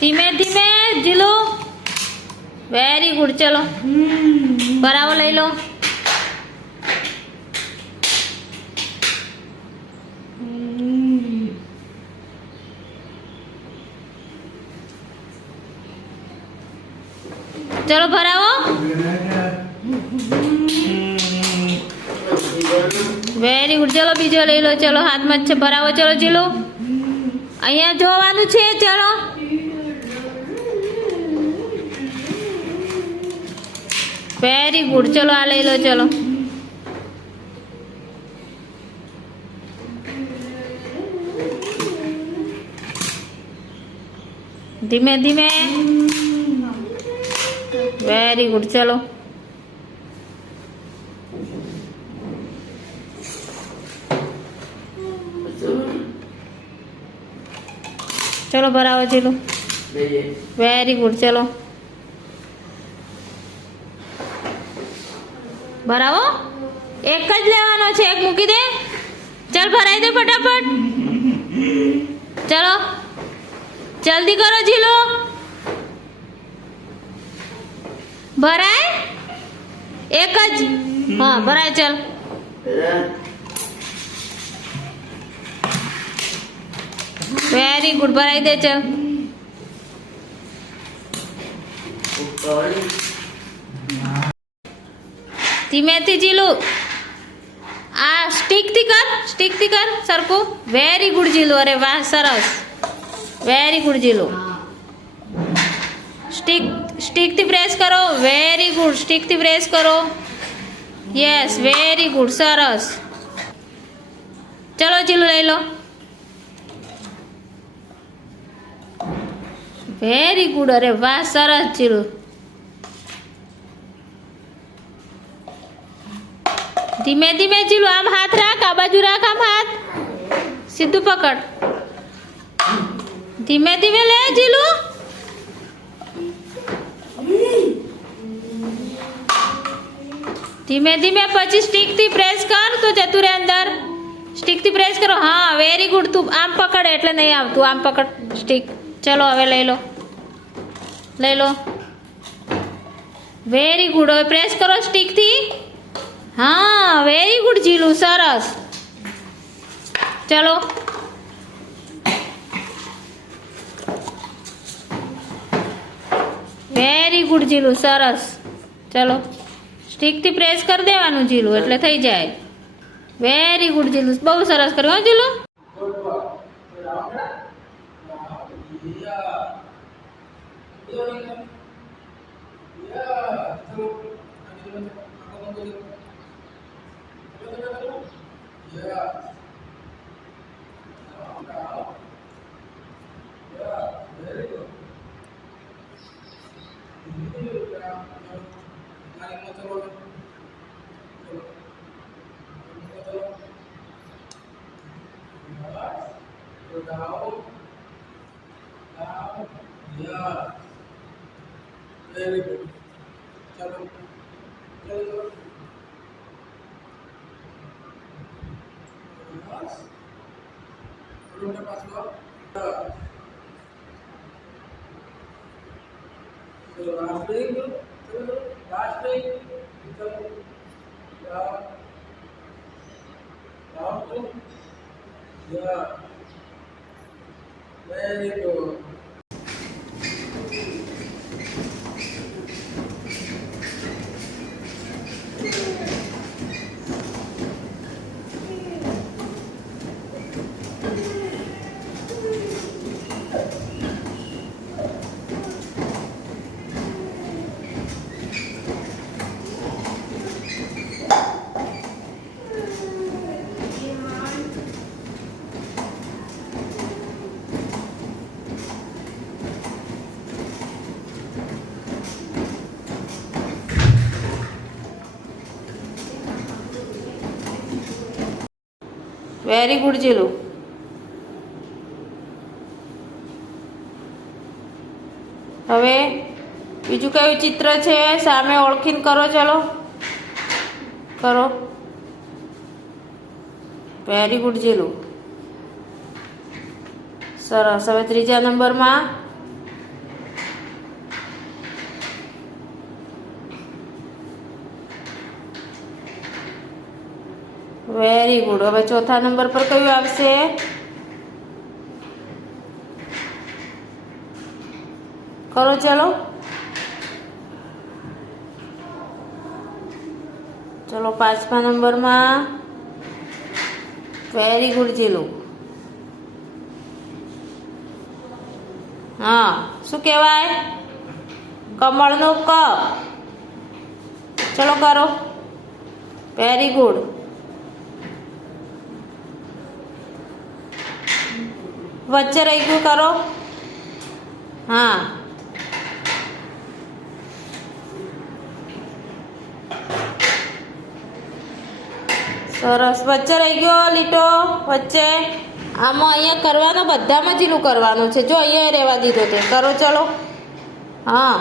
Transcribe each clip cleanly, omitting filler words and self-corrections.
ધીમે ધીમે જીલો. Very good. ચલો બરાબર લઈ લો. ચલો ભરાવો. Very good. ચલો બીજો લઈ લો. ચલો હાથમાં જ છે. ભરાવો. ચલો જીલો. અહીંયા જોવાનું છે. ચલો વેરી ગુડ. ચલો આ લઈ લો. ચલો ધીમે ધીમે. Very good. ચલો ચલો ભરાવો ચલો. Very good. ચલો ભરાવો. એક જ લેવાનો છે. એક મૂકી દે. ચાલ ભરાઈ દે ફટાફટ. ચલો જલ્દી કરો જીલો. ભરાય એક જ. હા ભરાય. ચાલ વેરી ગુડ. ભરાઈ દે. ચાલ ધીમેથી જીલું. આ સ્ટીકથી કર. સ્ટીકથી કર સરખું. Very good જીલું. અરે વાહ સરસ. Very good જીલું. સ્ટીકથી પ્રેસ કરો. Very good. સ્ટીકથી પ્રેસ કરો. Yes very good. સરસ. ચલો જીલું લઈ લો. Very good. અરે વાહ સરસ જીલું. ધીમે ધીમે જીલું. આમ હાથ રાખ. આ બાજુ રાખ. આમ હાથ સીધું પકડ. ધીમે ધીમે લે જીલું. ધીમે ધીમે. પછી સ્ટીકથી પ્રેસ કર તો જતું રહે અંદર. સ્ટીકથી પ્રેસ કરો. હા વેરી ગુડ. તું આમ પકડ એટલે નહીં આવતું. આમ પકડ સ્ટીક. ચલો હવે લઈ લો. લઈ લો. Very good. હવે પ્રેસ કરો સ્ટીકથી. હા વેરી ગુડ જીલું. સરસ. ચલો વેરી ગુડ જીલું. સરસ. ચલો સ્ટીકથી પ્રેસ કરી દેવાનું જીલું એટલે થઈ જાય. Very good Jilu. બહુ સરસ કર્યું હો Jilu. Very good. Chalo. Chalo. Yes. Udah pas lo. So last break. Last break. Chalo. Yeah. Down to. Yeah. Very good. Very good Jilu. હવે બીજું કયું ચિત્ર છે સામે ઓળખીને કરો. ચલો કરો. Very good Jilu. સરસ. હવે ત્રીજા નંબરમાં વેરી ગુડ. હવે ચોથા નંબર પર કયું આવશે? કરો ચલો. ચલો પાંચમા નંબરમાં વેરી ગુડ જીલું. હા, શું કહેવાય? કમળનો ક. ચલો કરો. Very good. વચ્ચે રહી ગયું, કરો. હા, સરસ. વચ્ચે રહી ગયો લીટો વચ્ચે. આમાં અહીંયા કરવાનો, બધામાં જીલું કરવાનું છે. જો અહીંયા રહેવા દીધો તે. કરો ચલો. હા,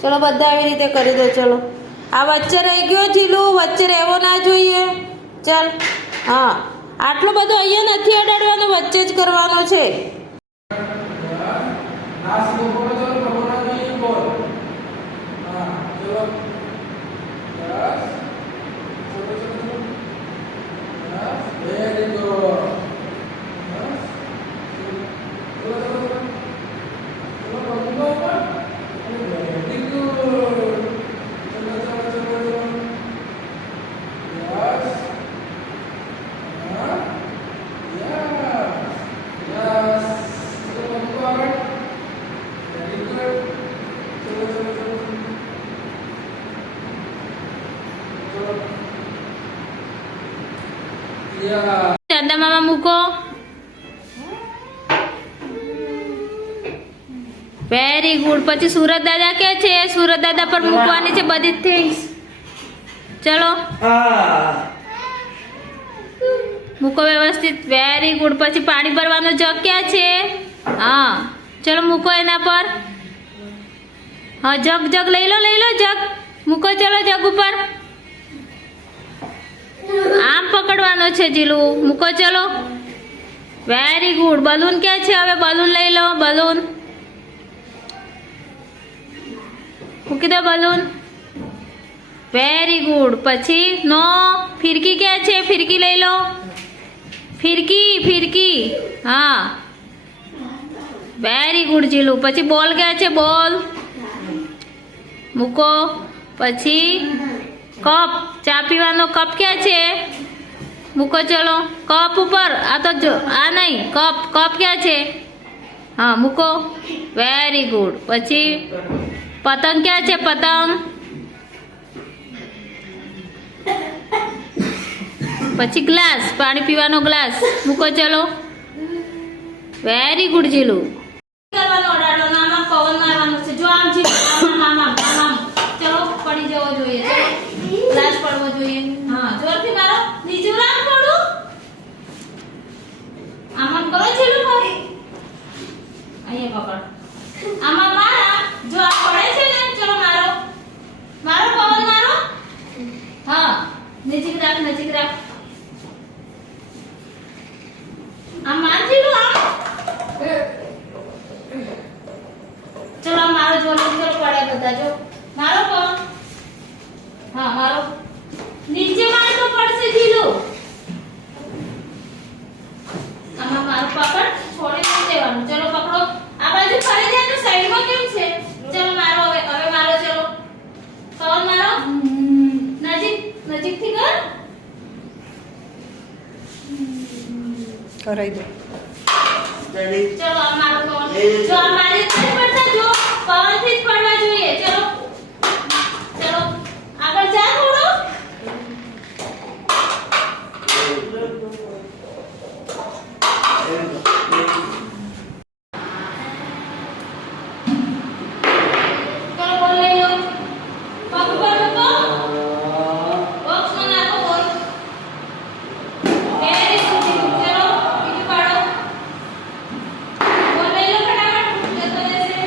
ચલો બધા આવી રીતે કરી દો. ચલો, આ વચ્ચે રહી ગયો જીલું, વચ્ચે રહેવો ના જોઈએ. ચાલ. હા, આટલું બધું અહીંયા નથી અડાડવાનો, વચ્ચે જ કરવાનો છે. નાસ્તો કરો તો ભગવાન નહીં બોલ. હા, ચલો. બસ. ચલો ચલો ચલો. બસ. Very good. બસ. ચલો ચલો ચલો. ચલો પગનો ઉપર. Very good. ચલો ચલો ચલો ચલો. યસ. હા. યસ. યસ. ચલો પગનો આગળ. Very good. ચલો ચલો ચલો. ચલો. યા. ચંદામામાં મૂકો. Very good. પછી સુરત દાદા કે છે, સુરત દાદા પર મૂકવાની છે બધી થિંગ્સ. ચલો મૂકો વ્યવસ્થિત. Very good. પછી પાણી ભરવાનો જગ ક્યાં છે? હા, ચલો મૂકો એના પર. હા, જગ જગ લઈ લો જગ. મૂકો ચલો જગ ઉપર. આમ પકડવાનો છે જીલું. મૂકો ચલો. Very good. બલૂન ક્યાં છે? હવે બલૂન લઈ લો. બલૂન મૂકી દો. બલૂન. Very good. પછી નો ફિરકી ક્યાં છે? ફિરકી લઈ લો. ફિરકી. હા, વેરી ગુડ જીલું. પછી બોલ ક્યાં છે? બોલ મૂકો. પછી કપ, ચા પીવાનો કપ ક્યાં છે? મૂકો ચલો. કપ ઉપર. આ તો જો, આ નહીં. કપ ક્યાં છે? હા, મૂકો. Very good. પછી પતંગ ક્યાં છે? પતંગ. પછી ગ્લાસ, પાણી પીવાનો ગ્લાસ. મૂકો ચલો. Very good Jilu. કરવાનો ઓડાડવાનો. આમાં પવન મારવાનો છે. જો આમ છે. આમ. ચલો, પડી જવો જોઈએ. ચલો, ગ્લાસ પડવો જોઈએ. હા, જોરથી મારો. નીચે રાખ થોડું. આમાં કરો જીલું. અહીંયા પકડ. આમાં મારા. જો આ પડે છે ને, ચલો મારો. પવન મારો. હા, નજીક રાખ. આમ માર જીલું. આમ ચલો મારો જો ચલો પડે બધા. જો મારો પવન. હા, મારો. નીચે માર તો પડશે જીલું. આમાં મારું પકડ. છોડી નહીં દેવાનું. ચલો પકડો. આ બાજુ ફરી જાય તો સાઈડમાં કેમ છે? ચલો મારો. હવે મારો. ચલો પવન મારો. નજીકથી કર. કરાઈ દો. ચલો આ મારો પવન. જો આ મારી નથી પડતા. જો પવનથી જ પડવા જોઈએ. ચલો આગળ જા થોડો. ચલો બોલ લઈ લો. પગ ઉપર મૂકો. બોક્સમાં નાખો બોલ. Very good. ચલો બીજું પાડો. બોલ લઈ લો ફટાફટ. જતો રહેશે.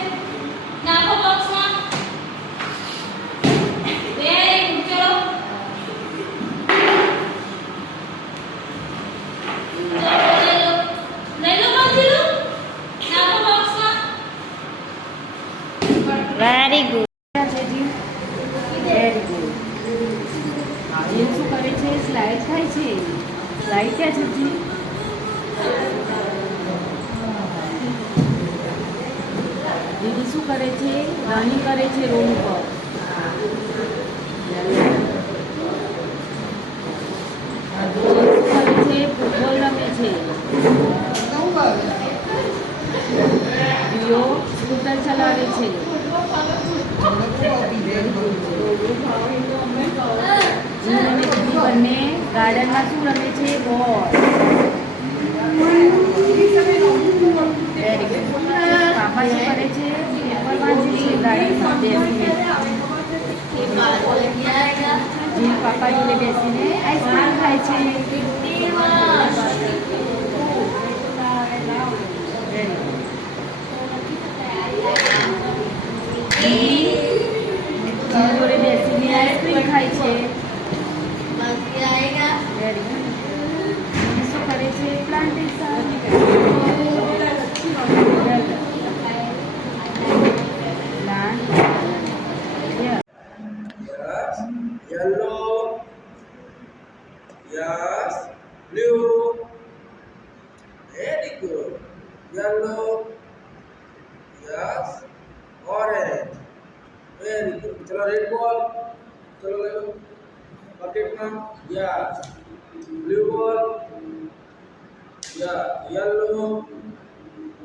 નાખો બોક્સમાં. Very good. ચલો વેરી ગુડ. Very good. હા, એ શું કરે છે? સ્લાઇડ કરે છે? રનિંગ કરે છે રોડ ઉપર. શું કરે છે? ફૂટબોલ રમે છે. રિયો સ્કૂટર ચલાવે છે. જીલ અને દીદી બંને ગાર્ડનમાં શું રમે છે? બોલ. પાપા શું કરે છે? પેપર વાંચે છે ગાર્ડનમાં બેસીને. જીલ પાપા જોડે બેસીને આઈસ્ક્રીમ ખાય છે. જીલ જોડે બેસીને આઈસ્ક્રીમ ખાય છે. Very good. શું કરે છે? Plantation. Yes. Yellow. Yes. Blue. Very good. Yellow. Yes. Orange. Very good. चलो रेड बॉल. चलो ले लो. बकेट में. Yes. Blue ball. Yeah. Yellow.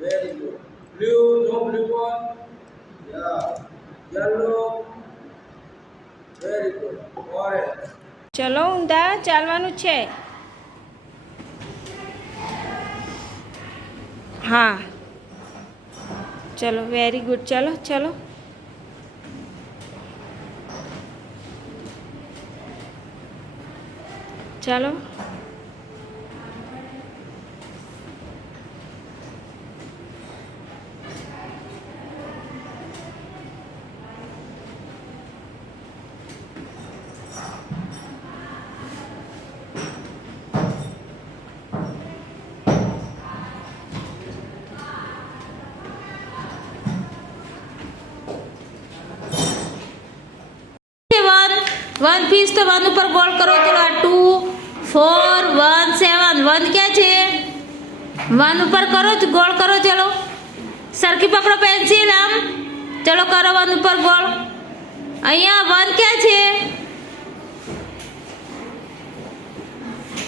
Very good. Blue. No blue ball. Yeah. Yellow. Very good. Orange. ચલો ઊંધા ચાલવાનું છે. હા ચલો વેરી ગુડ. ચલો ચલો ચાલો. वन फीस तो वन ऊपर गोल करो. चलो 2 4 1 7 वन क्या છે? वन ऊपर करो गोल करो. चलो સરખી પકડો પેન્સિલ આમ. ચલો કરો વન ઉપર ગોળ. અહીંયા વન ક્યાં છે?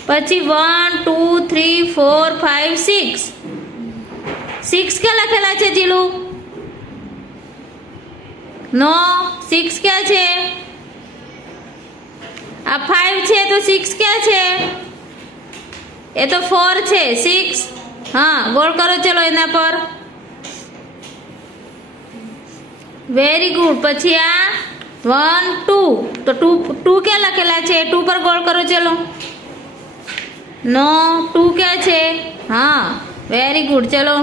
પછી 1 2 3 4 5 6 6 ક્યાં લખેલા છે જીલુ? નો 6 ક્યાં છે? આ 5 છે તો 6 ક્યાં છે? એ તો 4 છે. 6 હા ગોળ કરો. ચલો એના પર. Very good. પછી આ 1 2 તો 2 ક્યાં લખેલા છે? 2 પર ગોળ કરો. ચલો નો 2 ક્યાં છે? હા વેરી ગુડ. ચલો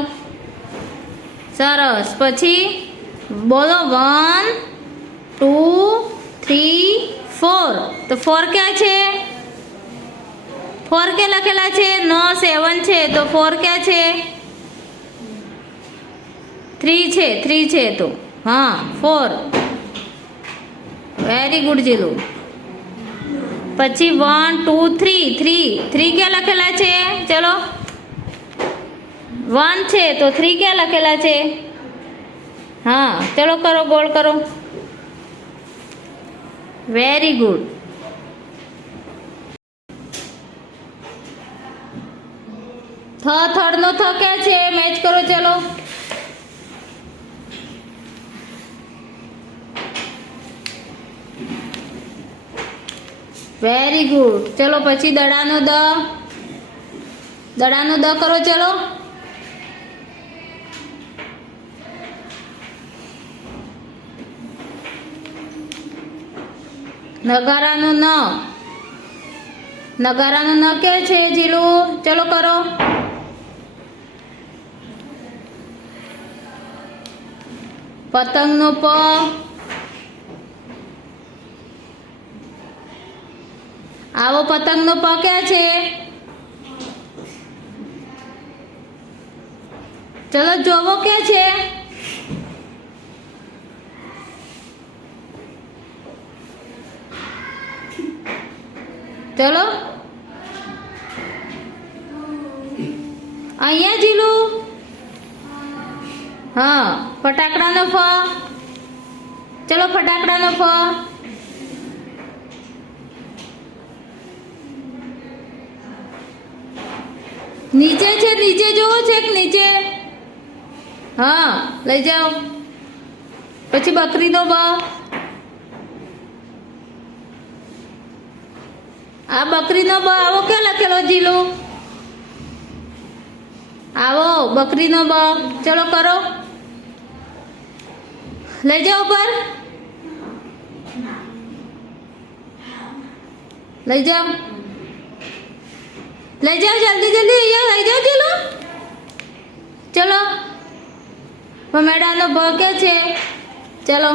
સરસ. પછી બોલો 1 2 3 4 તો 4 ક્યાં છે? 4 ક્યાં લખેલા છે? નો 7 છે તો 4 ક્યાં છે? 3 છે. 3 છે તો હા 4. Very good Jilu. પછી 1 2 3 3 ક્યાં લખેલા છે? ચલો 1 છે તો 3 ક્યાં લખેલા છે? હા ચલો કરો ગોળ કરો. Very good. થર્ડ નો થ ક્યાં છે? મેચ કરો. ચલો વેરી ગુડ. ચલો પછી દડાનો દ. દડાનો દ કરો. ચલો નગારાનો ન. નગારાનો ન ક્યાં છે જીલુ? ચલો કરો. પતંગનો પ. આવો પતંગનો પ ક્યાં છે? ચલો જોવો ક્યાં છે? ચલો અહીંયા જીલુ. હા ફટાકડાનો ફ. ચલો ફટાકડાનો ફ. નીચે છે, નીચે જોવો છે કે નીચે. હા લઈ જાઓ. પછી બકરીનો બ. આ બકરીનો બ આવો ક્યાં લખેલો જીલો? આવો બકરીનો બ. ચલો કરો, લઈ જાઓ ઉપર, લઈ જાઓ, લઈ જાઓ જલ્દી જલ્દી અહીંયા લઈ જાઓ જીલો. ચલો ભમેડાનો ભ કે છે. ચલો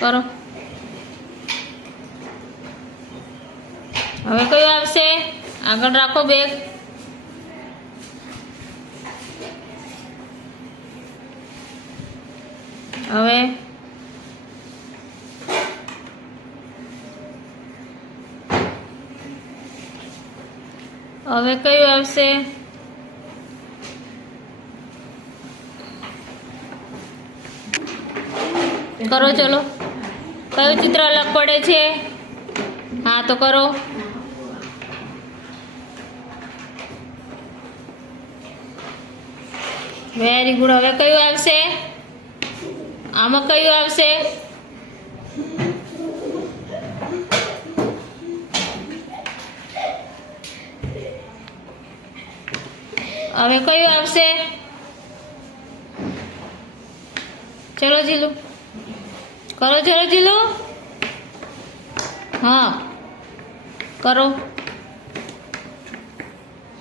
કરો. હવે કયું આવશે? આગળ રાખો બેગ. હવે હવે કયું આવશે? કરો ચલો. કયું ચિત્ર અલગ પડે છે? હા તો કરો. Very good. હવે કયું આવશે? આમાં કયું આવશે? હવે કયું આવશે? ચલો જીલુ કરો. ચલો જીલુ. હા કરો.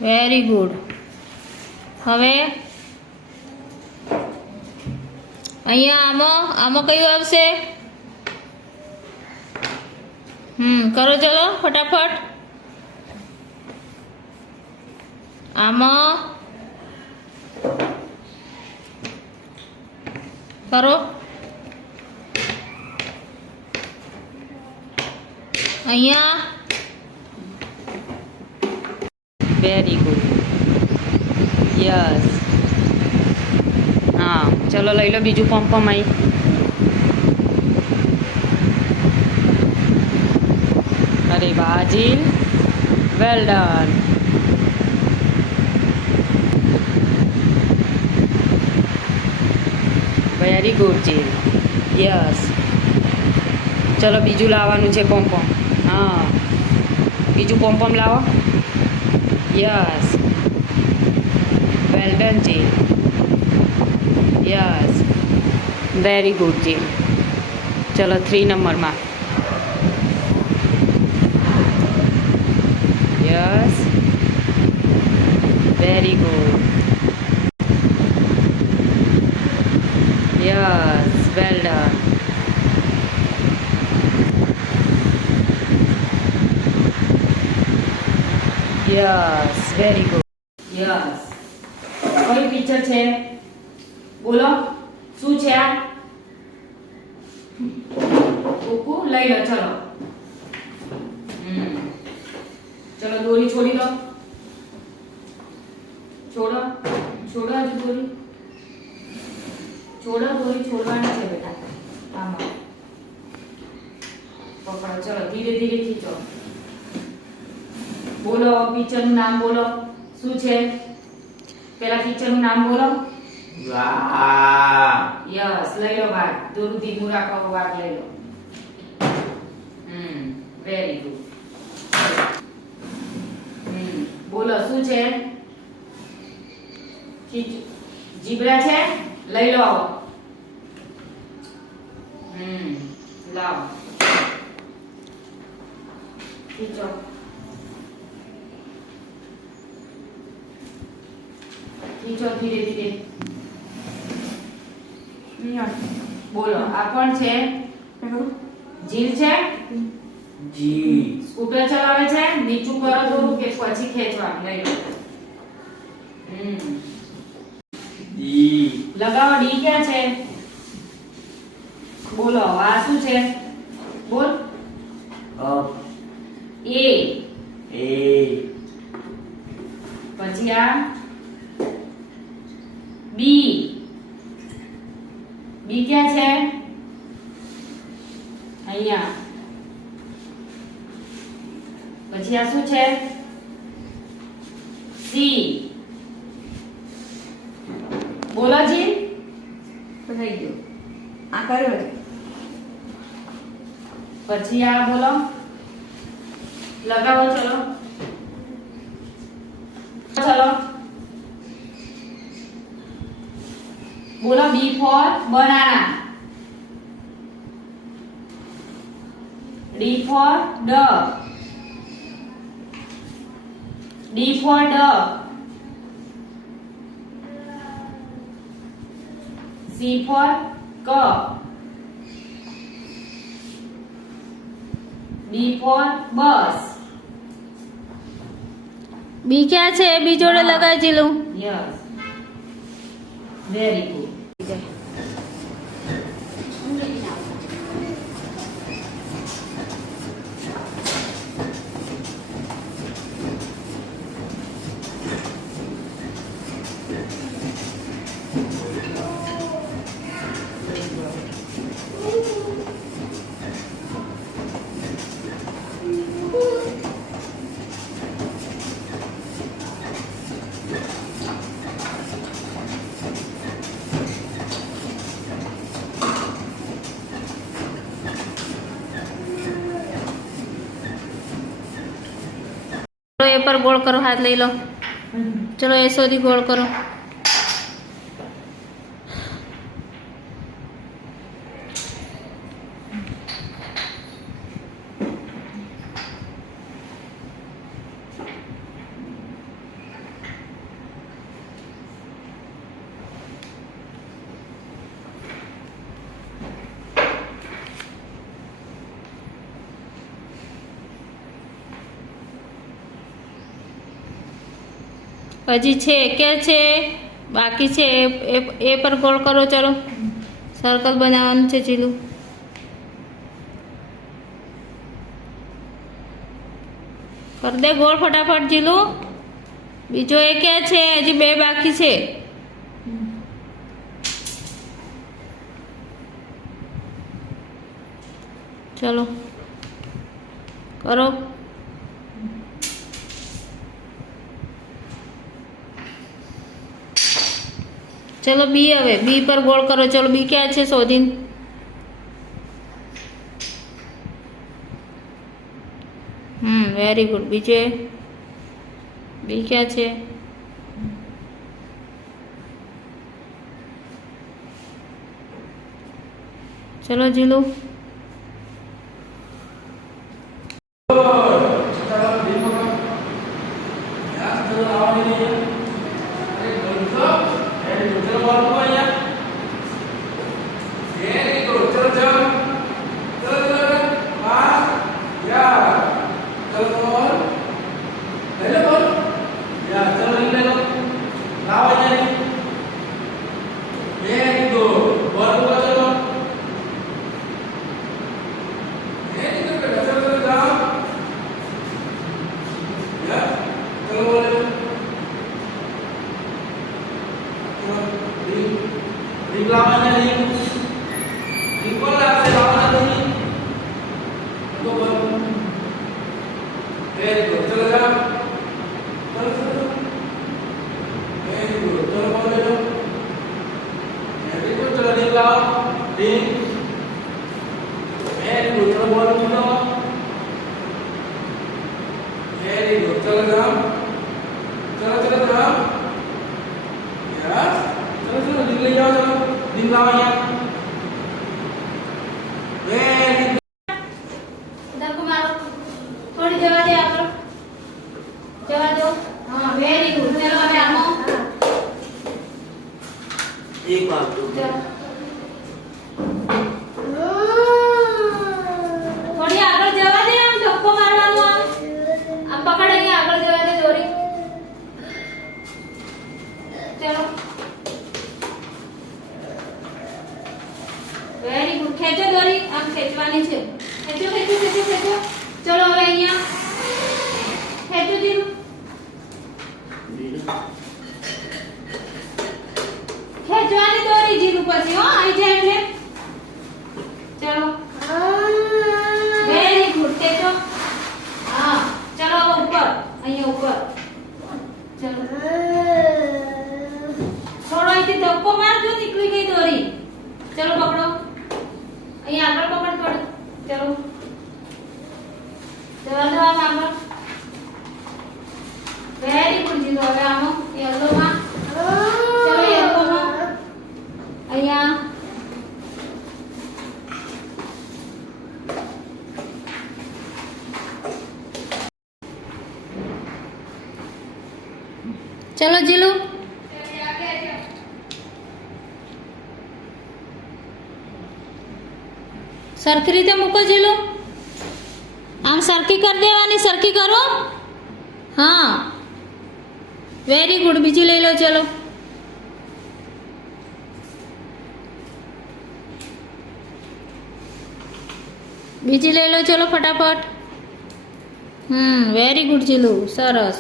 Very good. હવે અહીંયા આમાં કયું આવશે? કરો ચલો ફટાફટ. આમાં કરો. અહીંયા. Very good. યસ. હા ચલો લઈ લો બીજું પંપમ અહીં. અરે વાહ જીલ, વેલ ડન. વેરી ગુડ જીલ. યસ. ચલો બીજું લાવવાનું છે પંપમ. હા બીજું પંપમ લાવો. યસ. વેલ ડન જીલ. યસ. વેરી ગુડ જીલ. ચલો 3 નંબરમાં. Yes. Very good. Yes. Well done. Yes. Very good. Yes. કયું પિક્ચર છે? બોલો શું છે આ? કુકુ લઈ લો ચલો. ચલો દોરી છોડી દો. છોડો છોડો હજુ દોરી. છોડો દોરી છોડવાની છે બેટા. આમાં પકડો. ચલો ધીરે ધીરે ખીચો. બોલો પિક્ચરનું નામ બોલો. શું છે? પેલા પિક્ચરનું નામ બોલો. યસ. લઈ લો વાઘ. દોરું ધીમું રાખો. વાઘ લઈ લો. Very good. બોલો શું છે? જીબ્રા છે? લઈ લો. લાવો. ખીચો. ખીચો ધીરે ધીરે. બોલો આ કોણ છે? જીલ છે? જી. સ્કૂટર ચલાવે છે? નીચું કરો થોડું કે પછી ખેંચવાનું. લઈ લો. ડી. લગાવો. ડી ક્યાં છે? બોલો આ શું છે? બોલ. અપ. એ. એ. પછી આ બી. બી ક્યાં છે? અહીંયા. પછી આ શું છે? સી. બોલો જી. તો થઈ ગયું. આ કર્યો છે. પછી આ બોલો. લગાવો ચલો. ચલો. બોલો B for banana. D for dog. D for dog. C for cup. B for bus. B ક્યાં છે? બી જોડે લગાવી જીલું. યસ. Very good. એ પર ગોળ કરો, હાથ લઈ લો. ચલો એ સુધી ગોળ કરો. હજી છે કે છે બાકી છે એ પર ગોળ કરો. ચલો સર્કલ બનાવવાનું છે જીલું. કર દે ગોળ ફટાફટ જીલું. બીજો એ ક્યાં છે? હજી બે બાકી છે. ચલો કરો. ચલો બી, હવે બી પર ગોળ કરો. ચલો બી ક્યાં છે શોધીને. Very good. બીજે બી ક્યાં છે? ચલો જીલું. થોડી જવા દે આગળ. જવા દો. હા વેરી ગુડ. ચલો હવે આમો એક વાર થોડી આગળ જવા દે. આમ ધક્કો મારવાનો. આમ પકડ. અહીંયા આગળ જવા દે દોરી. ચલો વેરી ગુડ. ખેંચો દોરી. આમ ખેંચવાની છે. ખેંચો ખેંચો ખેંચો ખેંચો. ચલો હવે અહીંયા ખેંચો દીધું. ખેંચવાની દોરી જીલું પછી હો આવી જાય એટલે ચલો વેરી ગુડ ખેંચો હા ચલો હવે ઉપર અહીંયા ઉપર ચલો થોડો અહીંથી ધક્કો મારજો નીકળી ગઈ દોરી ચલો પકડો અહીંયા આગળ પકડ થોડું ચલો જવા દો આમ આગળ વેરી ગુડ જીલો હવે આમાં યલો માં ચલો યલો માં અહીંયા ચલો જીલુ સરખી રીતે મૂકો જીલુ આમ સરખી કરી દેવાની સરખી કરો હા વેરી ગુડ બીજી લઈ લો ચલો બીજી લઈ લો ચલો ફટાફટ વેરી ગુડ જીલુ સરસ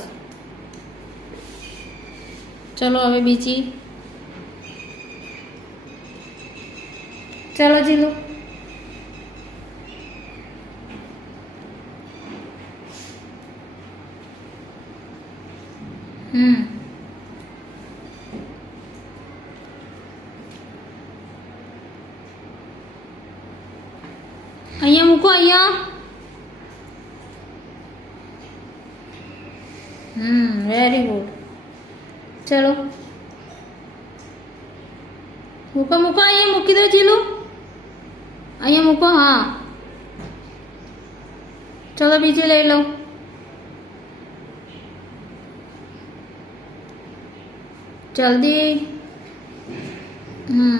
ચલો હવે બીજી ચલો જીલુ અહીંયા મૂકો અહીંયા વેરી ગુડ ચલો મૂકો મૂકો અહીંયા મૂકી દો જીલુ અહીંયા મૂકો હા ચલો બીજી લઈ લો જલ્દી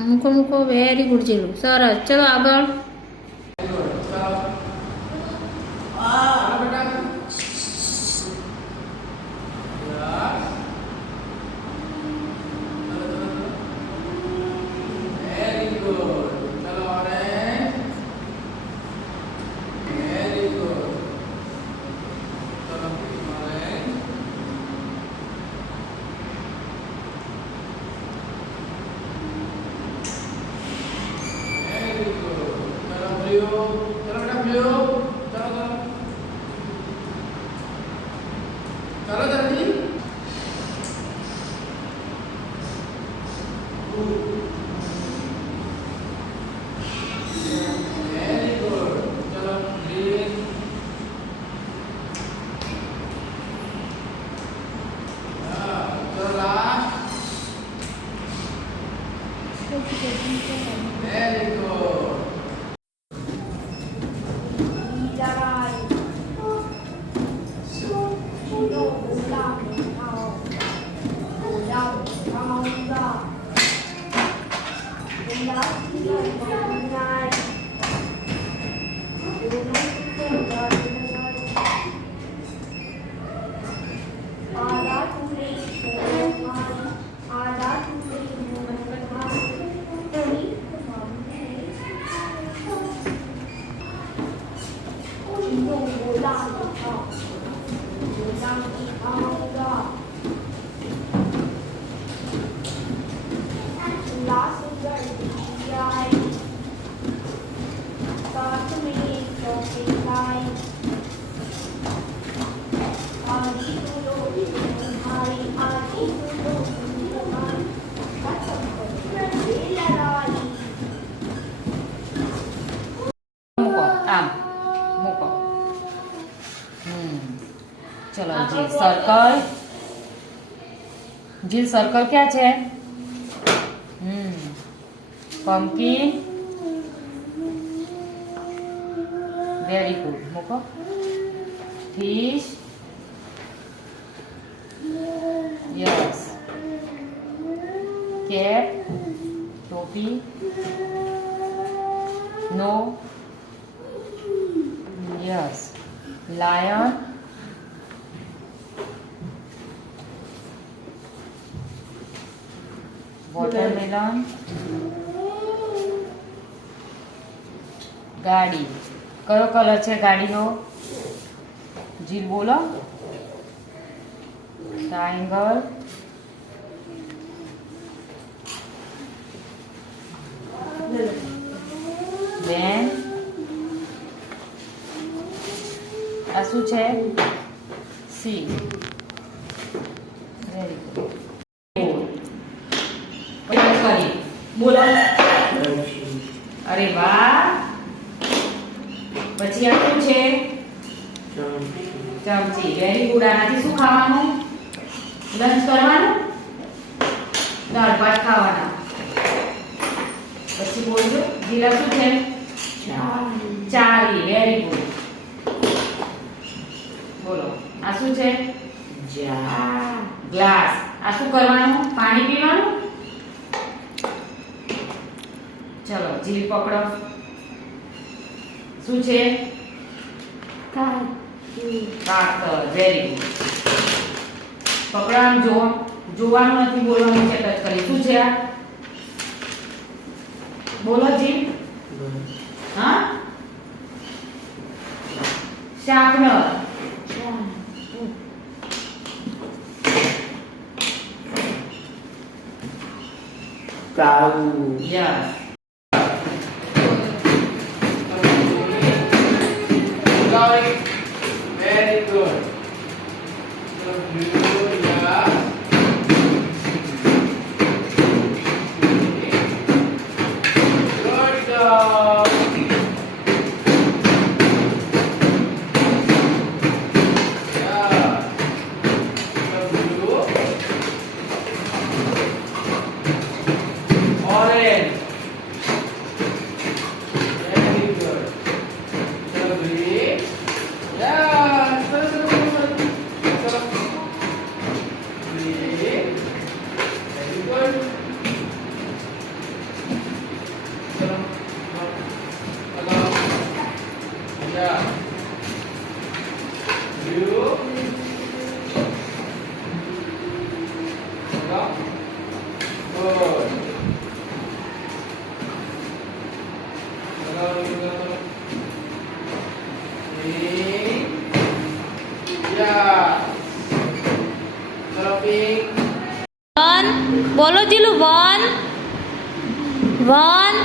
મૂકો મૂકો વેરી ગુડ જીલુ સરસ ચલો આગળ चलो जी सर्कल जी सर्कल क्या है पम्पकिन वेरी गुड मुको फिश यस कैप टोपी नो यस लायन वॉटरमेलन गाड़ी कयो कलर है गाड़ी नो जील बोलो ट्रायंगल શું છે સી વેરી ગુડ કરી બોલો અરે વાહ પછી આ શું છે ચમચી વેરી ગુડ આનાથી શું ખાવાનું લંચ કરવાનું દાળ ભાત ખાવાના પછી બોલજો જીલા શું છે ચાવી વેરી ગુડ બોલો આ શું છે ગ્લાસ આ શું કરવાનું પાણી પીવાનું ચલો જીલ પકડો શું છે કાતર વેરી ગુડ પકડવાનું જોવાનું નથી બોલવાનું છે ટચ કરી શું છે આ બોલો જી હા sharpener yes Very good. So blue, yeah. Good job. Yeah. So blue. Orange. Very good. So green. Yeah, so green. Very good. So, yeah. Blue. Good. Green. Yeah. So pink. 1 બોલો જીલું 1 1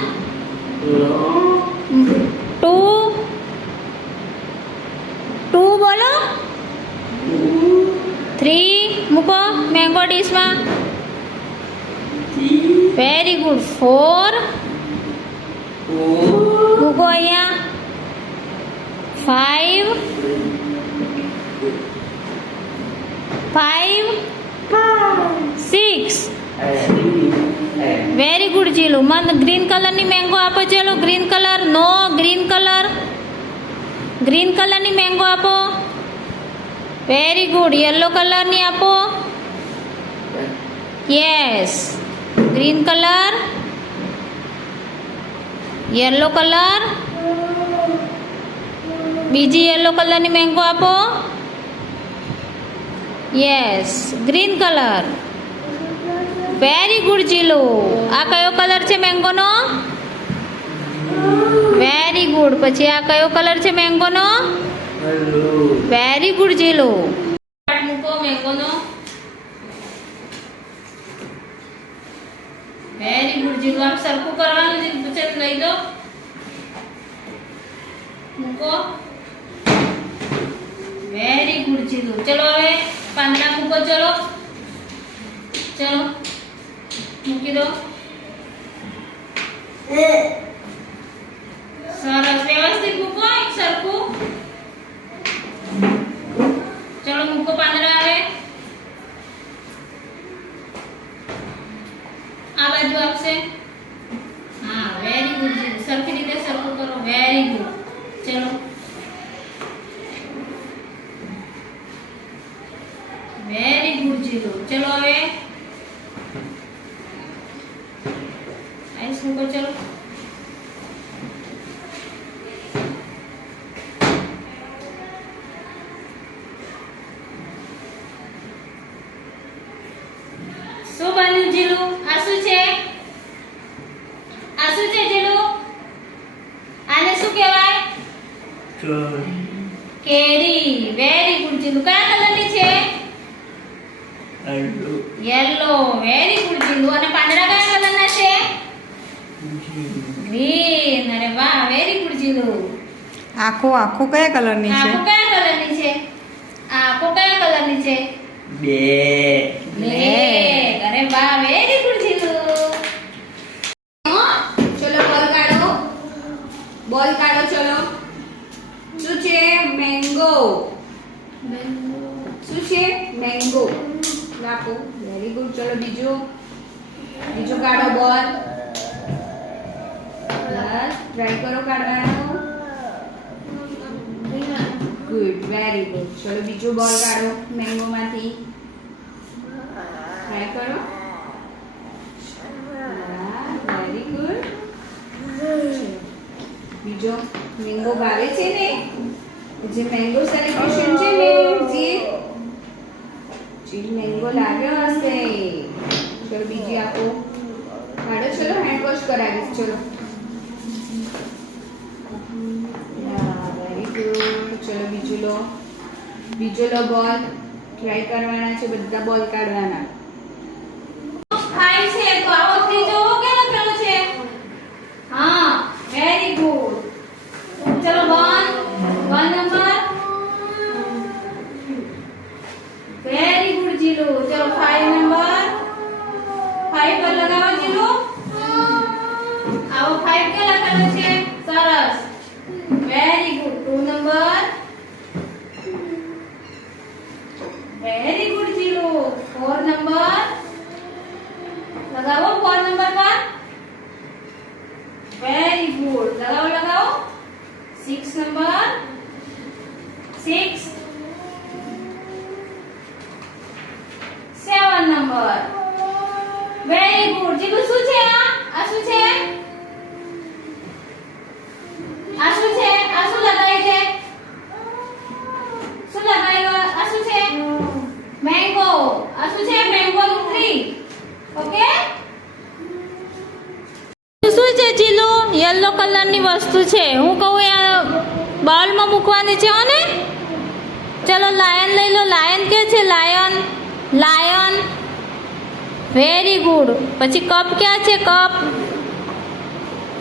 2 2 બોલો 3 મૂકો mango ડીશમાં very good 4 મૂકો અહીંયા 5 6 very good જીલું મને green કલરની mango આપો ચલો ગ્રીન કલર નો ગ્રીન કલરની મેંગો આપો વેરી ગુડ યલો કલરની આપો yes green colour yellow colour બીજી યલો કલરની મેંગો આપો yes green colour very good જીલો આ કયો કલર છે મેંગોનો વેરી ગુડ પછી આ કયો કલર છે મેંગોનો વેરી ગુડ જીલો મૂકો મેંગોનો વેરી ગુડ જીલો આમ સરખું કરવાનું છે પછી લઈ દો મૂકો વેરી ગુડ જીલો ચલો હવે પાંદડા મૂકો ચલો ચલો મૂકી દો સરસ વ્યવસ્થિત મૂકો એક સરખું ચલો મૂકો પાંદડા હવે આ બાજુ આપશે હા વેરી ગુડ સરખી રીતે સરખું કરો વેરી ગુડ ચલો વેરી ગુડ જીલો ચલો હવે આઈસ મૂકો ચલો શું બન્યું જીલું આ શું છે જીલું આને શું કહેવાય કેરી વેરી ગુડ જીલું કયા કલરની છે યેલો વેરી ગુડ જીલું અને પાંદડા કયા કલરના છે ગ્રીન અરે વાહ વેરી ગુડ જીલું આખું કયા કલરની છે આખું કયા કલરની છે છે? 2 લેગ. અરે વાહ, વેરી ગુડ જીતુ. ચલો બોલ કાઢો. બોલ કાઢો ચલો. શું છે? મેંગો. શું છે? મેંગો. રાખો. Very good. ચલો બીજું કાઢો બોલ. બસ ટ્રાય કરો કાઢવાનો. Good, very good. ચલો બીજો બોલ કાઢો મેંગો માંથી. ટ્રાય કરો. Very good. બીજો મેંગો ભાવે છે ને, જે મેંગો સેલિબ્રેશન છે ને, જે મેંગો લાગ્યો હશે. ચલો બીજી આપો. કાઢો. ચલો હેન્ડ વોશ કરાવીશ. ચલો વેરી ગુડ. ચલો બીજો લો બોલ. ટ્રાય કરવાના છે, બધા બોલ કાઢવાના. ફાઈવ છે તો આવો ત્રીજો કે લખેલો છે? હા, વેરી ગુડ. ચલો one number. Very good Jilu. ચલો 5 નંબર. 5 પર લગાવો જીલુ. આવો 5 કે લખેલો છે? સરસ, very good. 2 number. Very good Jilu. 4 number. લગાવો 4 નંબર પર. Very good. લગાવો. 6 number. 6. 7 number. Very good. Jilu શું છે આ શું છે? આ શું છે? આ શું લગાવ્યું છે? શું લગાવ્યું? આ શું છે? મેંગો. આ શું છે? મેંગો નું ટ્રી. ઓકે. શું છે ચીલુ? યલો કલરની વસ્તુ છે. હું કહું એ બાઉલમાં મૂકવાની છે ને. ચલો લાયન લઈ લો. લાયન કે છે? લાયન. Very good. પછી કપ ક્યાં છે? કપ.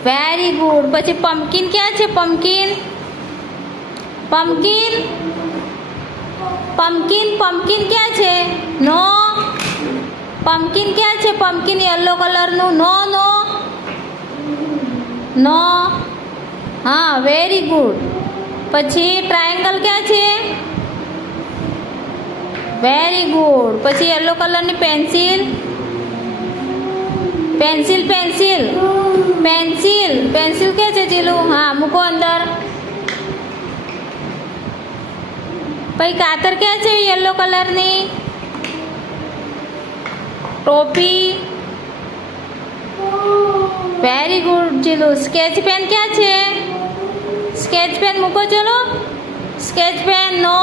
Very good. પછી પમ્પકિન ક્યાં છે? પમ્પકિન. પમ્પકિન ક્યાં છે? નો. પમ્પકિન ક્યાં છે? પમ્પકિન યલો કલરનું. નો. હા, વેરી ગુડ. પછી ટ્રાયેંગલ ક્યાં છે? Very good. પછી યલો કલરની પેન્સિલ. પેન્સિલ ક્યાં છે જીલુ? હા, મૂકો અંદર. પછી કાતર ક્યાં છે? યલો કલરની. ટોપી. Very good Jilu. Sketch pen ક્યાં છે? સ્કેચ પેન મૂકો. ચલો સ્કેચ પેન. નો.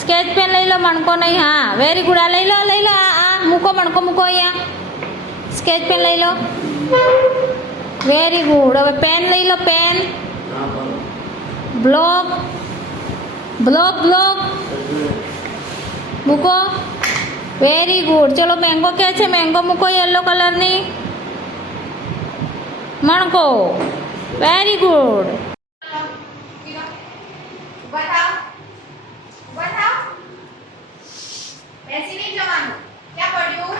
સ્કેચ પેન લઈ લો, મણકો નહીં. હા, વેરી ગુડ. આ લઈ લો. આ મૂકો, મણકો મૂકો અહીંયા. સ્કેચ પેન લઈ લો. Very good. હવે પેન લઈ લો. પેન. બ્લોક મૂકો. Very good. ચલો મેંગો ક્યાં છે? મેંગો મૂકો યલો કલરની. મણકો. Very good. બેસી નહીં જવાનું. ક્યાં પડ્યું?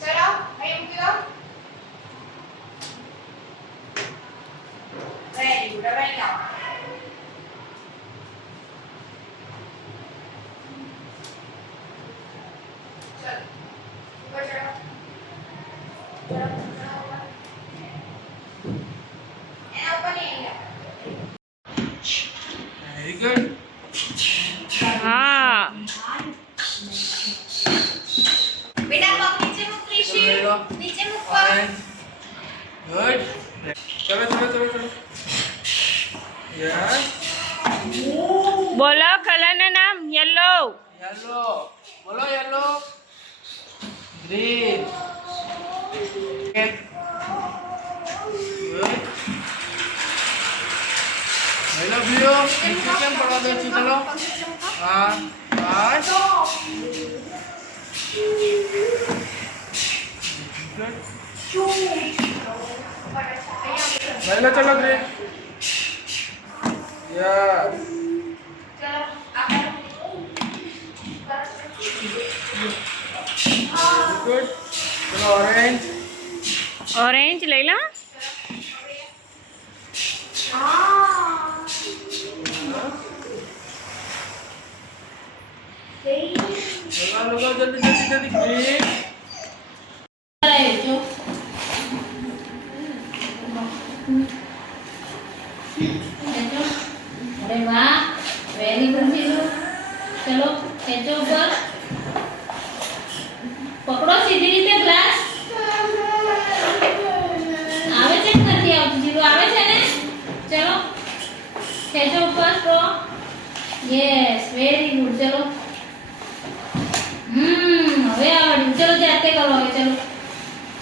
ચલો. અહીં મૂકી દો. Very good. હવે અહીં આવો. ચલો ઉપર ચડો. એના ઉપર નહીં આવી. Very good. હા. બેટા પગ નીચે મૂક ક્રિશી. નીચે મૂક પગ. ગુડ. ચલો. યસ. બોલો કલરના નામ. યલો. બોલો યલો. ગ્રીન. ગુડ. હેલો ભીઓ, નીચે કેમ પડવા દો છો? ચલો. હા. બસ. ગુડ. લઈ લો ચલો ગ્રીન યસ ગુડ ચલો ઓરેન્જ ઓરેન્જ લઈ લો. લગાવ જલ્દી જલ્દી જલ્દી ગ્રીન જો અરે વાહ, વેરી ગુડ જીલુ. ચલો ખેંચો ઉપર, પકડો સીધી રીતે ગ્લાસ. આવે છે કે નથી આવતું જીલુ? આવે છે ને? ચલો ખેંચો ઉપર તો યસ વેરી ગુડ. ચલો હવે આવડ્યું. ચલો જાતે કરો હવે. ચલો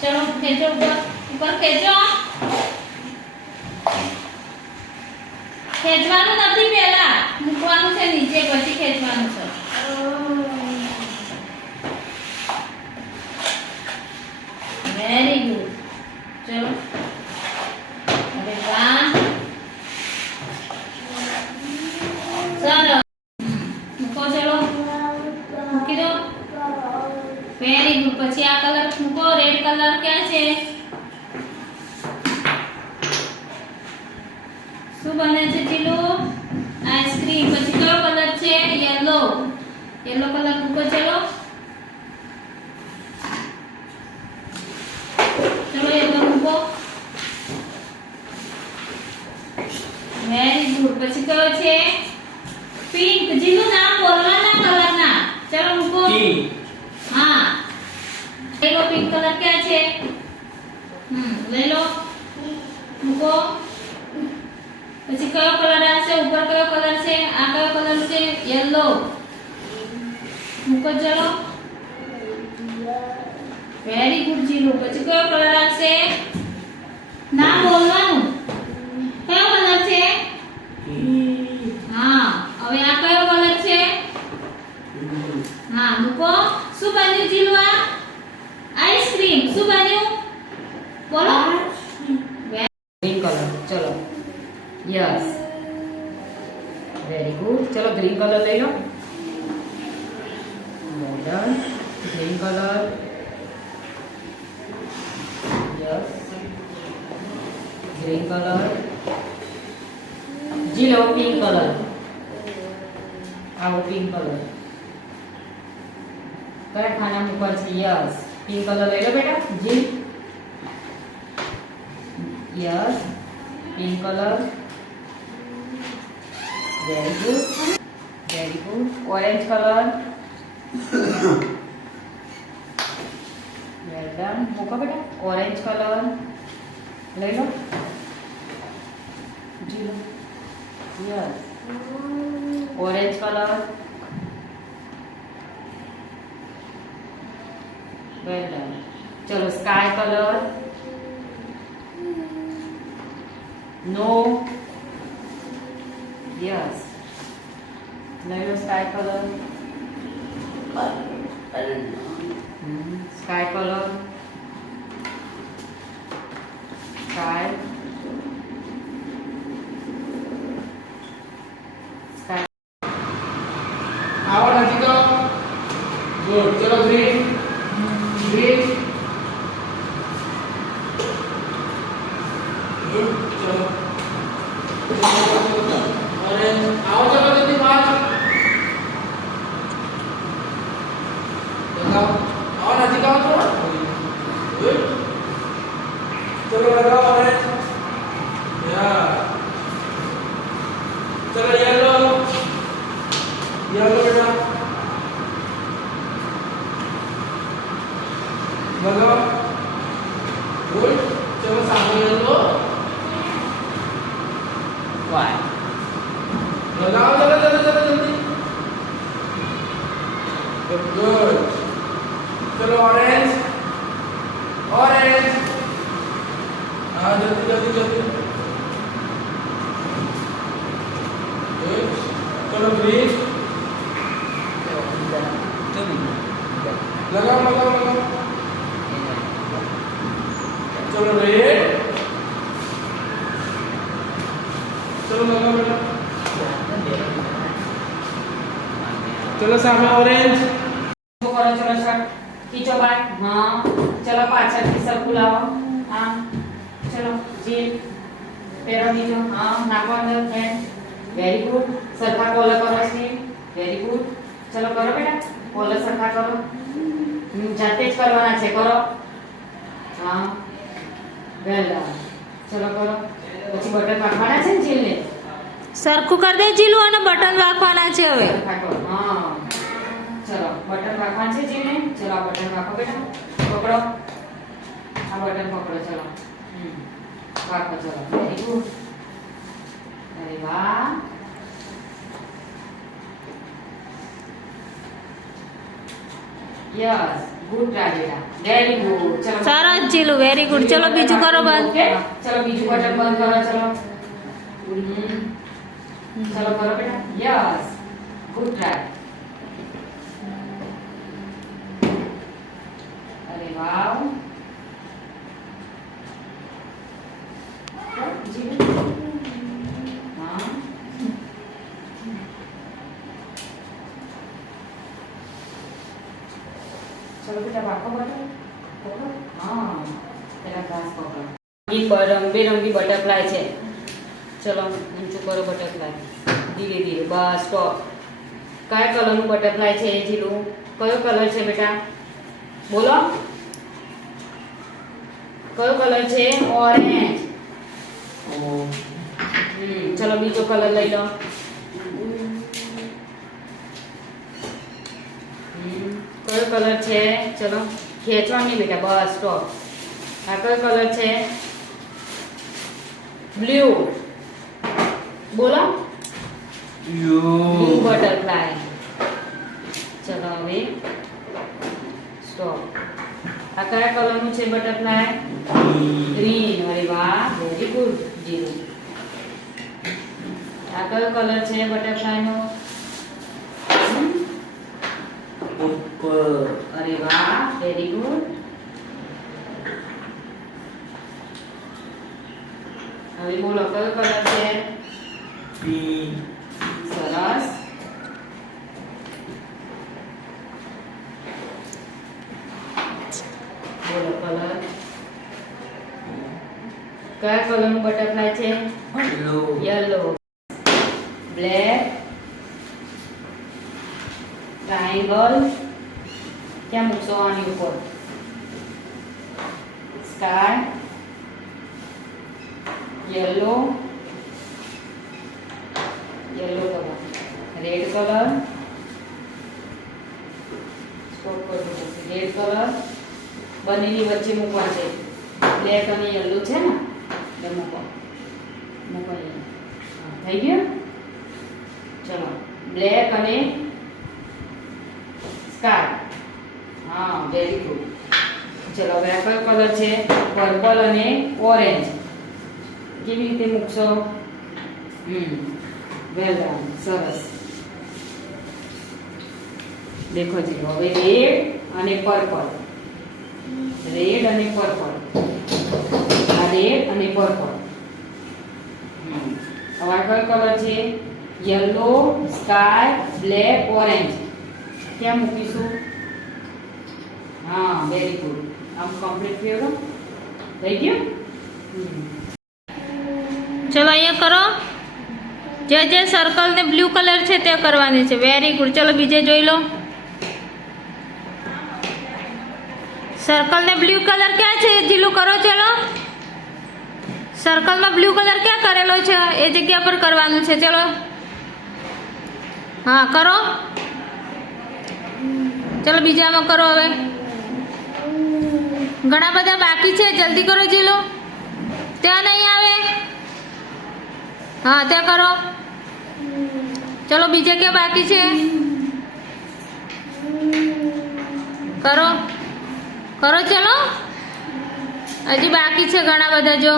ચલો ખેંચો ઉપર, ઉપર ખેંચો. ખેંચવાનું નથી, પહેલા મૂકવાનું છે નીચે, પછી ખેંચવાનું છે. Very good. ચલો અરે વાહ, સરસ. મૂકો. ચલો મૂકી દો. Very good. પછી આ કલર મૂકો. રેડ કલર ક્યાં છે? શું બને છે જીલુ? આઈસ્ક્રીમ. પછી કયો કલર છે? યલો. યલો કલર મૂકો. ચલો ચલો યલો મૂકો. Very good. પછી કયો છે? પિંક. જીલુ નામ બોલવાના કલરના. ચલો મૂકો. હા લઈ લો. પિંક કલર ક્યાં છે? લઈ લો મૂકો. પછી કયો કલર આવશે? ઉપર કયો કલર છે? આ કયો કલર છે? યલો. મૂકો. ચલો વેરી ગુડ જીલુ. પછી કયો કલર આવશે? નામ બોલવાનું. કયો કલર છે? હા. હવે આ કયો કલર છે? હા મૂકો. શું બન્યું જીલુ? આ આઈસ્ક્રીમ. શું બન્યું? બોલો. Green colour. ચલો યસ વેરી ગુડ. ચલો ગ્રીન કલર લઈ લો. Modern green colour. Yes green colour. જીલો પિંક કલર. આવો પિંક કલર. કયા ખાના મૂકવા છે? યસ પિંક કલર લઈ લો બેટા. જી yes pink colour. Very good very good. Orange colour. Well done. મૂકો બેટા. ઓરેન્જ કલર લઈ લો. જી yes orange colour. Well done. ચલો સ્કાય કલર. નો યસ લઈ લો sky colour. Sky colour. Sky sky. આવો નજીક આવો ગુડ ચલો ગ્રીન ગ્રીન ગુડ ચલો ઓરેન્જ आओ चलो जल्दी बाहर लगाओ आओ नजीक आओ थोड़ा गुड चलो लगाओ ऑरेंज या चलो येलो येलो बेटा लगाओ गुड चलो सामने येलो વાય लगाओ चलो चलो चलो जल्दी गुड चलो ऑरेंज ऑरेंज हाँ जल्दी जल्दी जल्दी गुड चलो ग्रीन लगाओ लगाओ लगाओ चलो रेड ચલો સામે ઓરેન્જ. શું કરો? ચલો શર્ટ ખીચો બાર. હા ચલો પાછળથી સરખું લાવો. હા ચલો જીપ પહેરો બીજો. હા નાખો અંદર ફ્રેન્ડ. Very good. સરખા કોલર કરો સ્ટીવ. Very good. ચલો કરો બેટા. કોલર સરખા કરો. જાતે જ કરવાના છે. કરો. હા વેલ ડન. ચલો કરો. પછી બટન નાખવાના છે ને જીલને. સરખું કરી દે જીલું અને બટન વાગવાના છે હવે. સરખા કરો. હા ચલો બટન રાખવાનું છે જીને. ચલો આ બટન રાખો બેટા. પકડો. આ બટન પકડો. ચલો રાખો. ચલો વેરી ગુડ. અરે વાહ. યસ ગુડ ટ્રાય બેટા. Very good. ચલો સરસ જીલું, વેરી ગુડ. ચલો બીજું કરો બંધ. ઓકે ચલો બીજું બટન બંધ કરો. ચલો ચલો કરો બેટા. Yes good try. અરે વાવ. હા ચલો બેટા વાકો બટન પકડો. હા તેના ઘાસ પકડો. રંગબેરંગી બટરફ્લાય છે. ચલો ઊંચું કરો બટરફ્લાય. ધીરે ધીરે. Bus stop. કયા કલરનું બટરફ્લાય છે એ જીલું? કયો કલર છે બેટા? બોલો. કયો કલર છે? ઓરેન્જ. ચલો બીજો કલર લઈ લો. કયો કલર છે? ચલો ખેંચવા નહીં બેટા. Bus stop. આ કયો કલર છે? બ્લુ. બોલો. Blue butterfly. ચલો હવે સ્ટોપ. આ કયા કલરનું છે બટરફ્લાય? ગ્રીન. અરે વાહ વેરી ગુડ જીરું. આ કયો કલર છે બટરફ્લાયનો? અરે વાહ વેરી ગુડ. હવે બોલો કયો કલર છે? સરસ. બોલો કલર. કયા કલરનું બટરફ્લાય છે? યલો. બ્લેક. ટ્રાયેંગલ. ક્યાં મૂકશો? આની ઉપર. Sky. Yellow. Yellow colour. Red colour. Stop કરવું પડશે. Red colour. બંનેની વચ્ચે મૂકવા છે. બ્લેક અને યલો છે ને એટલે મૂકો. મૂકો અહીંયા. થઈ ગયું? ચલો બ્લેક અને સ્કાય. હા વેરી ગુડ. ચલો હવે આ કયો કલર છે? પર્પલ અને ઓરેન્જ. કેવી રીતે મૂકશો? Well done. સરસ. દેખો જી હવે રેડ અને પર્પલ. રેડ અને પર્પલ. આ રેડ અને પર્પલ. હવે આ કયો કલર છે? Yellow, sky, black, orange. ક્યાં મૂકીશું? હા વેરી ગુડ. આમ કમ્પ્લીટ થયું. થઈ ગયું? ચલો અહીંયા કરો. જે જે સર્કલ ને બ્લુ કલર છે તે કરવાની છે. Very good. ચલો બીજે જોઈ લો. સર્કલ ને બ્લુ કલર ક્યાં છે? જીલું કરો. ચલો સર્કલમાં બ્લુ કલર ક્યાં કરેલો છે એ જગ્યા પર કરવાનું છે. ચલો હા કરો. ચલો બીજામાં કરો. હવે ઘણા બધા બાકી છે. જલ્દી કરો જીલો. ત્યાં નહીં આવે. હા ત્યાં કરો. ચલો બીજે ક્યાં બાકી છે? કરો કરો. ચલો હજી બાકી છે ઘણા બધા. જો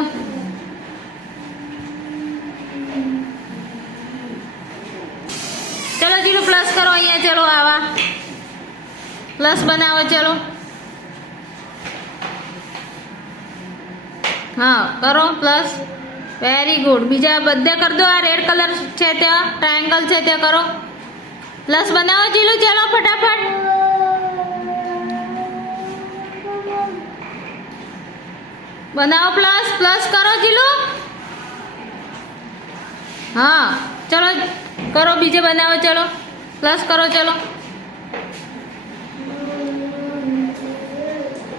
ચલો જીલું પ્લસ કરો અહીંયા. ચલો આવા પ્લસ બનાવો. ચલો હા કરો પ્લસ. Very good. બીજા બધે કરી દો. આ રેડ કલર છે ત્યાં ટ્રાયેંગલ છે ત્યાં કરો. પ્લસ બનાવો જીલું. ચાલો ફટાફટ. બનાવો પ્લસ. પ્લસ કરો જીલું. હા ચલો કરો. બીજે બનાવો. ચલો પ્લસ કરો. ચલો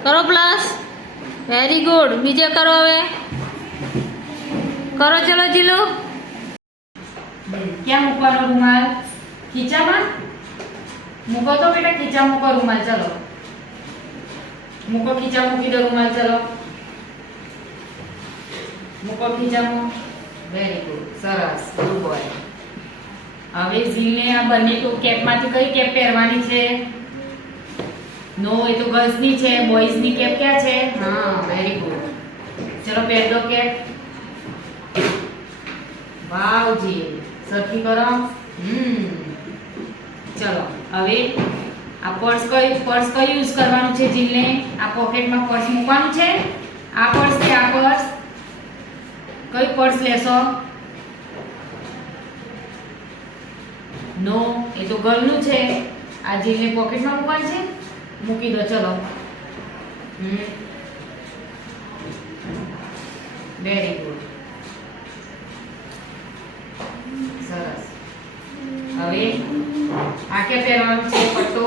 કરો પ્લસ. Very good. બીજે કરો હવે. કરો ચલો જીલું. ક્યાં મૂકવાનો રૂમાલ? ખીચામાં મૂકો તો બેટા. ખીચા મૂકો રૂમાલ. ચલો મૂકો. ખીચા મૂકી દો રૂમાલ. ચલો મૂકો ખીચામાં. Very good. સરસ. Good boy. હવે ઝીલને આ બંને તો કેપમાંથી કઈ કેપ પહેરવાની છે? નો, એ તો ગર્લ્સની છે. બોયઝની કેપ ક્યાં છે? હા વેરી ગુડ. ચલો પહેર દો કેપ. વાવ જી. સરખી કરો. ચલો હવે આ પર્સ કયું યુઝ કરવાનું છે જીલને? આ પોકેટમાં પર્સ મૂકવાનું છે. આ પર્સ કે આ પર્સ? કઈ પર્સ લેશો? નો, એ તો ગર્લનું છે. આ જીલને પોકેટમાં મૂકવાનું છે. મૂકી દો. ચલો વેરી ગુડ. સરસ. હવે આ ક્યાં પહેરવાનું છે? પટ્ટો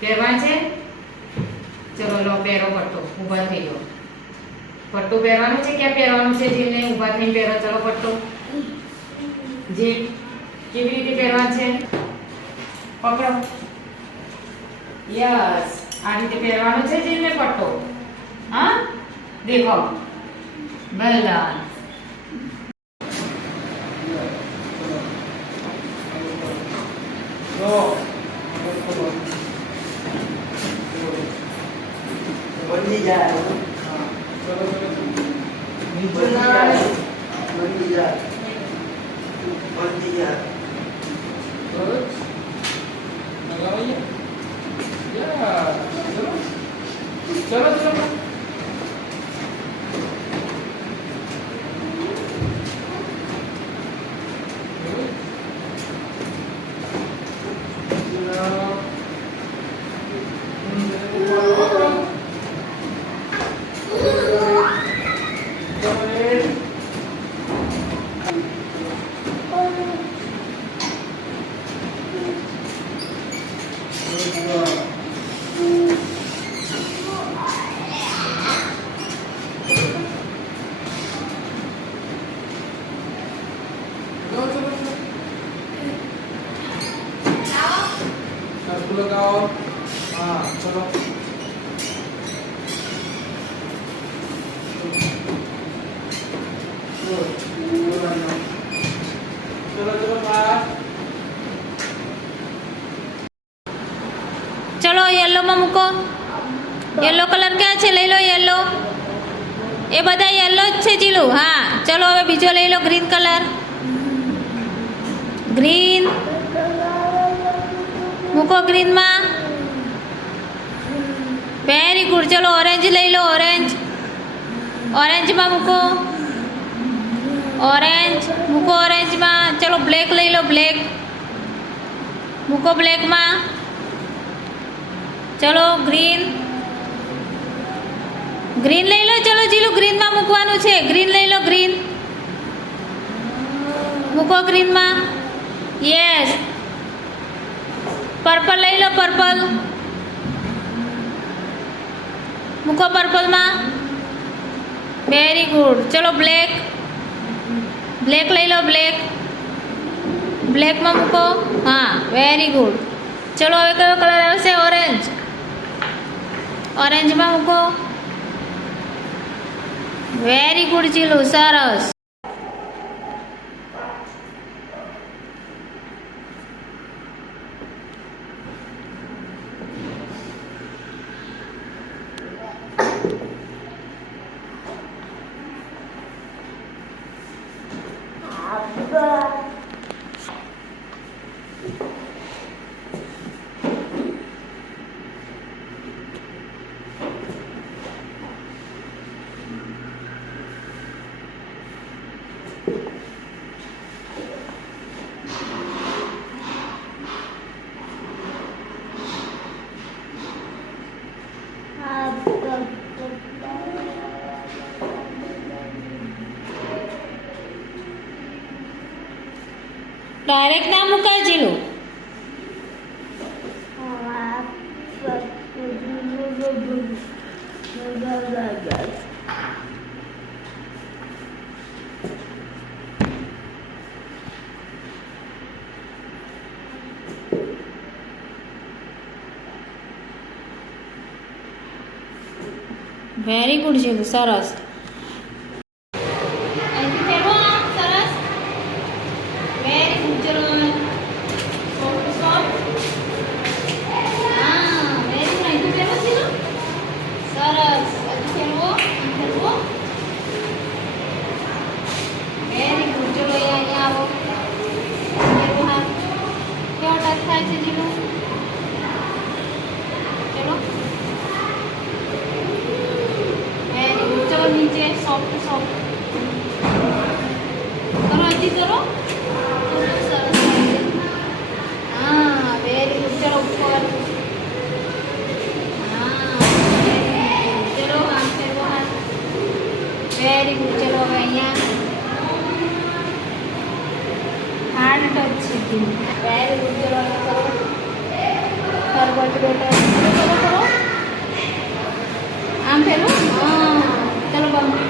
પહેરવાનો છે. ચલો લો પહેરો પટ્ટો. ઊભા થઈ જાઓ. પટ્ટો પહેરવાનું છે. ક્યાં પહેરવાનું છે જીલને? ઊભા થઈને પહેરો. ચલો પટ્ટો. જીલ કેવી રીતે પહેરવાનું છે? પકડો. યસ, આ રીતે પહેરવાનું છે જીલને પટ્ટો. હા દેખો. Well done. बंदी जाए बंदी जाए बंदी जाए बंदी जाए लगाइए चलो चलो चलो लगाओ हाँ चलो चलो चलो बाहर ચલો યલોમાં મૂકો. યલો કલર ક્યાં છે? લઈ લો યલો. એ બધા યલો જ છે જીલું. હા ચલો હવે બીજો લઈ લો. Green colour. ગ્રીન મૂકો. ગ્રીનમાં વેરી ગુડ. ચલો ઓરેન્જ લઈ લો. ઓરેન્જ. ઓરેન્જમાં મૂકો. ઓરેન્જ મૂકો. ઓરેન્જમાં. ચલો બ્લેક લઈ લો. બ્લેક મૂકો. બ્લેકમાં. ચલો ગ્રીન. ગ્રીન લઈ લો. ચલો જીલું ગ્રીનમાં મૂકવાનું છે. ગ્રીન લઈ લો. ગ્રીન મૂકો. ગ્રીનમાં. યસ. પર્પલ લઈ લો. પર્પલ મૂકો. પર્પલમાં. Very good. ચલો બ્લેક. બ્લેક લઈ લો. બ્લેક બ્લેકમાં મૂકો. હા વેરી ગુડ. ચલો હવે કયો કલર આવશે? ઓરેન્જ. ઓરેન્જમાં મૂકો. Very good Jilu. સરસ. ડાયરેક્ટ ના મુકાય જીલું. વેરી ગુડ જીલું, સરસ. અહીંથી ફેરવો આમ, સરસ. વેરી ગુડ, ચલો. Soft soft. હા, વેરી ગુડ. અહીંથી ફેરવો જીલું. સરસ. હજી ફેરવો, આમ ફેરવો. વેરી ગુડ, ચલો. અહીંયા આવો. ફેરવો હાથ. કેવો ટચ થાય છે જીલું? ચલો. વેરી ગુડ, ચલો નીચે. Soft soft. કરો, હજી કરો. સરસ. હા, વેરી ગુડ. ચલો ઉપર. હા, very good. ચલો આમ ફેરવો હાથ. Very good. ચલો હવે અહીંયા હાર્ડ ટચ છે. Very good. ચલો અહીંયા કરો. Forward better. કરો કરો. આમ ફેરવો. હા, ચલો બમ્પી